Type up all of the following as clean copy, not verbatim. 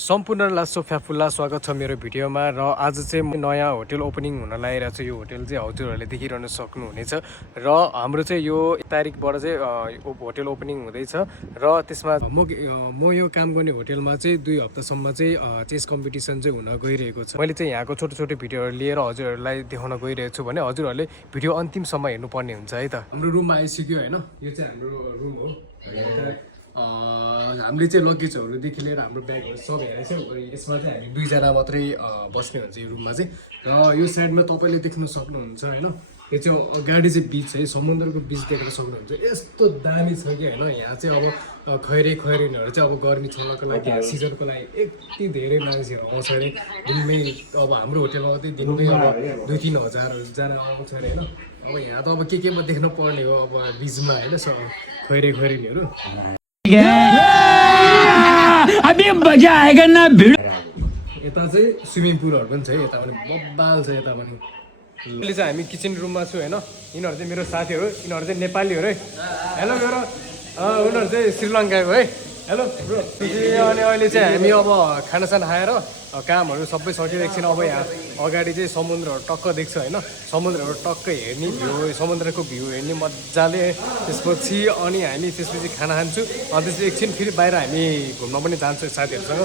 सम्पूर्णलाई सोफ्याफुल्ला स्वागत छ मेरो भिडियोमा र आज चाहिँ नयाँ होटल ओपनिङ हुन लागिरहेको छ। यो होटल चाहिँ हजुरहरूले देखिरहन सक्नुहुनेछ र हाम्रो चाहिँ यो तारिकबाट चाहिँ होटल ओपनिङ हुँदैछ र त्यसमा म यो काम गर्ने होटलमा चाहिँ 2 हप्तासम्म चाहिँ चेस कम्पिटिसन चाहिँ हुन गइरहेको छ। मैले चाहिँ यहाँको छोटो छोटो भिडियोहरू लिएर हजुरहरूलाई देखाउन गइरहेको छु भने हजुरहरूले भिडियो अन्तिमसम्म हेर्नुपर्ने हुन्छ है त। हाम्रो रुममा आइसक्यो होइन, यो चाहिँ हाम्रो रुम हो। हामीले चाहिँ लगेजहरूदेखि लिएर हाम्रो ब्यागहरू सब हेरेको छ। यसमा चाहिँ हामी 2 जना मात्रै बस्ने हुन्छ यो रुममा चाहिँ। र यो साइडमा तपाईँले देख्न सक्नुहुन्छ होइन, यो चाहिँ अगाडि चाहिँ बिच है, समुद्रको बिच देख्न सक्नुहुन्छ। यस्तो दामी छ कि होइन, यहाँ चाहिँ अब खैरेनीहरू चाहिँ अब गर्मी छल्नको लागि सिजनको लागि यति धेरै मान्छेहरू आउँछ अरे दिनमै। अब हाम्रो होटेलमा चाहिँ दिनमै अब 2-3 हजारजना आउँछ अरे होइन। अब यहाँ त अब केमा देख्न पर्ने हो अब बिचमा होइन, खैरेनीहरू। अभी मजा आएगा ना भिड। यता चाहिँ स्विमिङ पुलहरू पनि छ है, यता पनि बब्बाल छ यता पनि। अहिले चाहिँ हामी किचन रुममा छु होइन। यिनीहरू चाहिँ मेरो साथीहरू, यिनीहरू चाहिँ नेपालीहरू है। हेलो मेरो उनीहरू चाहिँ श्रीलङ्काको है। Hello bro. अनि अहिले चाहिँ हामी अब खानासाना खाएर कामहरू सबै सकिरहेको छैन। अब यहाँ अगाडि चाहिँ समुद्रहरू टक्क देख्छ होइन, समुद्रहरू टक्क हेर्ने भ्यू, समुद्रको भ्यू हेर्ने मजाले। त्यसपछि अनि हामी त्यसपछि खाना खान्छु, अनि त्यसपछि एकछिन फेरि बाहिर हामी घुम्न पनि जान्छौँ साथीहरूसँग।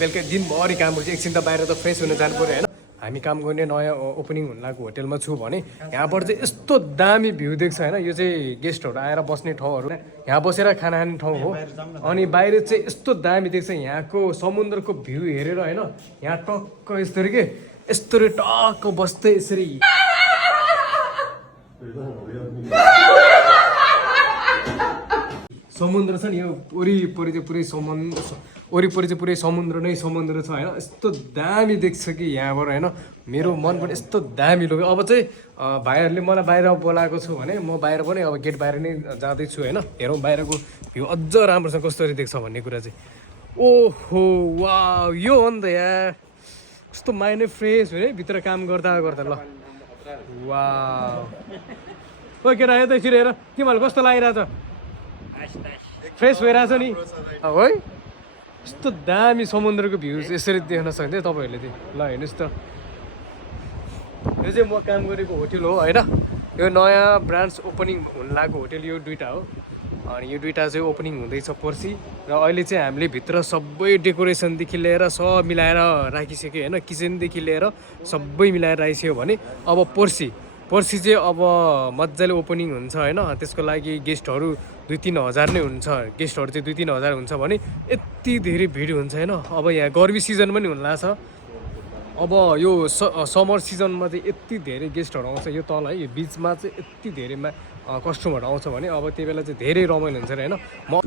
बेलुका दिनभरि काम गर्छु, एकछिन त बाहिर त फ्रेस हुन जानु पऱ्यो होइन। हामी काम गर्ने नयाँ ओपनिङ हुन लागेको होटेलमा छु भने यहाँबाट चाहिँ यस्तो दामी भ्यू देख्छ होइन। यो चाहिँ गेस्टहरू आएर बस्ने ठाउँहरू, यहाँ बसेर खाना खाने ठाउँ हो। अनि बाहिर चाहिँ यस्तो दामी देख्छ, यहाँको समुद्रको भ्यू हेरेर होइन। यहाँ टक्क यस्तरी के यस्तरी टक्क बस्दै यसरी समुद्र छ नि, यो वरिपरि चाहिँ पुरै समुद्र नै समुद्र छ होइन। यस्तो दामी देख्छ कि यहाँबाट होइन, मेरो मन पनि यस्तो दामी लाग्यो। अब चाहिँ भाइहरूले मलाई बाहिर बोलाएको छु भने म बाहिर पनि अब गेट बाहिर नै जाँदैछु होइन। हेरौँ बाहिरको भ्यू अझ राम्रोसँग कसरी देख्छ भन्ने कुरा चाहिँ। ओहो वाह, यो हो नि त यार, कस्तो माइन्ड नै फ्रेस हो है भित्र काम गर्दा ल। वाह ओ केटा यतै छिरेर तिमीहरू कस्तो लागिरहेछ? फ्रेस भइरहेछ नि है। यस्तो दामी समुद्रको भ्यू यसरी देख्न सक्छ तपाईँहरूले चाहिँ। ल हेर्नुहोस् त, यो चाहिँ म काम गरेको होटल हो होइन। यो नयाँ ब्रान्च ओपनिङ हुन लागेको होटल यो 2टा हो। अनि यो 2टा चाहिँ ओपनिङ हुँदैछ पर्सि। र अहिले चाहिँ हामीले भित्र सबै डेकोरेसनदेखि लिएर सब मिलाएर राखिसक्यो होइन, किचनदेखि लिएर सबै मिलाएर राखिसक्यो भने अब पर्सि चाहिँ अब मजाले ओपनिङ हुन्छ होइन। त्यसको लागि गेस्टहरू 2-3 हजार नै हुन्छ, गेस्टहरू चाहिँ 2-3 हजार हुन्छ भने यति धेरै भिड हुन्छ होइन। अब यहाँ गर्मी सिजन पनि हुन लाग्छ। अब यो समर सिजनमा चाहिँ यति धेरै गेस्टहरू आउँछ यो तल है, यो बिचमा चाहिँ यति धेरै कस्टमरहरू आउँछ भने अब त्यही बेला चाहिँ धेरै रमाइलो हुन्छ होइन। म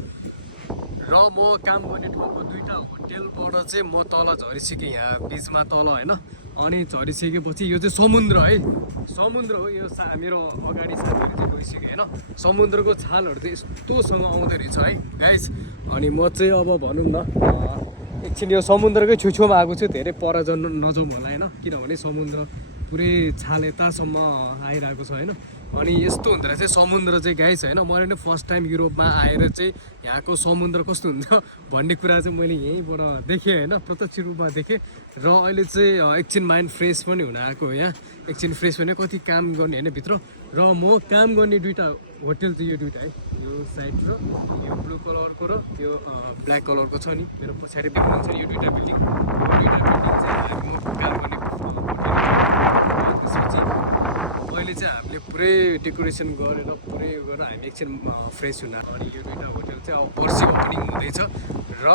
काम गर्ने ठाउँको 2टा होटेलबाट चाहिँ म तल झरिसकेँ, यहाँ बिचमा तल होइन। अनि झरिसकेपछि यो चाहिँ समुद्र हो। यो मेरो अगाडि साथीहरू चाहिँ गइसक्यो होइन। समुद्रको छालहरू चाहिँ यस्तोसँग आउँदो रहेछ है गाइस। अनि म चाहिँ अब भनौँ न एकछिन यो समुद्रकै छेउछेउमा आएको छु, धेरै पर नजाउँ होला होइन, किनभने समुद्र पुरै छाल यतासम्म आइरहेको छ होइन। अनि यस्तो हुँदो रहेछ समुद्र चाहिँ गाइस होइन। मैले नै फर्स्ट टाइम युरोपमा आएर चाहिँ यहाँको समुद्र कस्तो हुन्छ भन्ने कुरा चाहिँ मैले यहीँबाट देखेँ होइन, प्रत्यक्ष रूपमा देखेँ। र अहिले चाहिँ एकछिन माइन्ड फ्रेस पनि हुन आएको हो यहाँ, एकछिन फ्रेस भने कति काम गर्ने होइन भित्र। र म काम गर्ने 2टा होटल चाहिँ यो 2टा है, यो साइड र यो ब्लू कलरको र यो ब्ल्याक कलरको छ नि मेरो पछाडि देख्नुहुन्छ यो 2टा बिल्डिङ। यो 2टा बिल्डिङ चाहिँ म काम गर्ने होटल। त्यसपछि अहिले चाहिँ हामीले पुरै डेकोरेसन गरेर पुरै गरेर हामी एकछिन फ्रेस हुन। अनि यो 2टा होटल चाहिँ अब पर्सि ओपनिङ हुँदैछ। र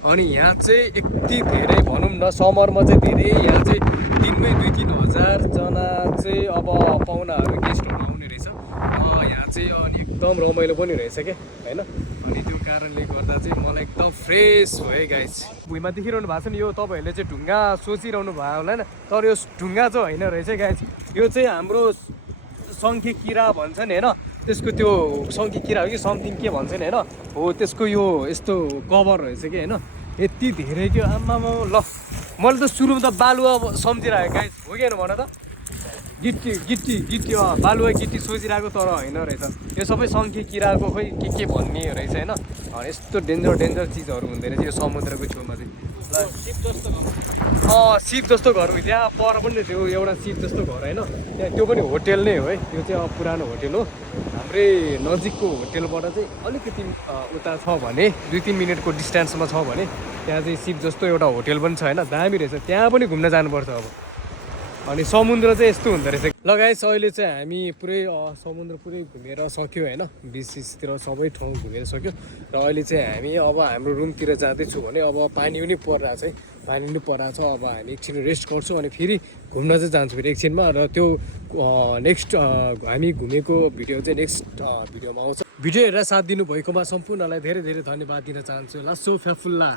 अनि यहाँ चाहिँ यति धेरै भनौँ न समरमा चाहिँ धेरै यहाँ चाहिँ दिनमै 2-3 हजारजना चाहिँ अब पाहुनाहरू गेस्टहरू आउने रहेछ यहाँ चाहिँ। अनि एकदम रमाइलो पनि रहेछ क्या होइन। अनि त्यो कारणले गर्दा चाहिँ मलाई एकदम फ्रेस भयो गाइस। भुइँमा देखिरहनु भएको छ नि, यो तपाईँहरूले चाहिँ ढुङ्गा सोचिरहनु भयो होला होइन, तर यो ढुङ्गा चाहिँ होइन रहेछ गाइस। यो चाहिँ हाम्रो सङ्खे किरा भन्छ नि होइन, त्यसको त्यो सङ्खे किरा हो कि समथिङ के भन्छ नि होइन हो, त्यसको यो यस्तो कभर रहेछ कि होइन। यति धेरै क्या आमामा। ल मैले त सुरुमा त बालुवा सम्झिरहेको गाइस, हो कि होइन भन त। गिट्टी बालुवा गिट्टी सोचिरहेको तर होइन रहेछ यो सबै सङ्खे किराको खोइ के भन्ने रहेछ होइन यस्तो डेन्जर चिजहरू हुँदो रहेछ यो समुद्रको छेउमा चाहिँ सिप जस्तो घर त्यहाँ पर पनि थियो एउटा सिप जस्तो घर होइन त्यहाँ त्यो पनि होटेल नै हो है त्यो चाहिँ अब पुरानो होटेल हो हाम्रै नजिकको होटेलबाट चाहिँ अलिकति उता छ भने 2-3 मिनटको डिस्टेन्समा छ भने त्यहाँ चाहिँ सिप जस्तो एउटा होटेल पनि छ होइन दामी रहेछ त्यहाँ पनि घुम्न जानुपर्छ अब अनि समुद्र चाहिँ यस्तो हुँदो रहेछ ल गाइस अहिले चाहिँ हामी पुरै समुद्र पुरै घुमेर सक्यो होइन बिचतिर सबै ठाउँ घुमेर सक्यो र अहिले चाहिँ हामी अब हाम्रो रुमतिर जाँदैछु भने अब पानी पनि परिरहेको छ अब हामी एकछिन रेस्ट गर्छौँ अनि फेरि घुम्न चाहिँ जान्छु फेरि एकछिनमा र त्यो नेक्स्ट हामी घुमेको भिडियो चाहिँ नेक्स्ट भिडियोमा आउँछ भिडियो हेरेर साथ दिनुभएकोमा सम्पूर्णलाई धेरै धेरै धन्यवाद दिन चाहन्छु लासो फ्याफुल्ला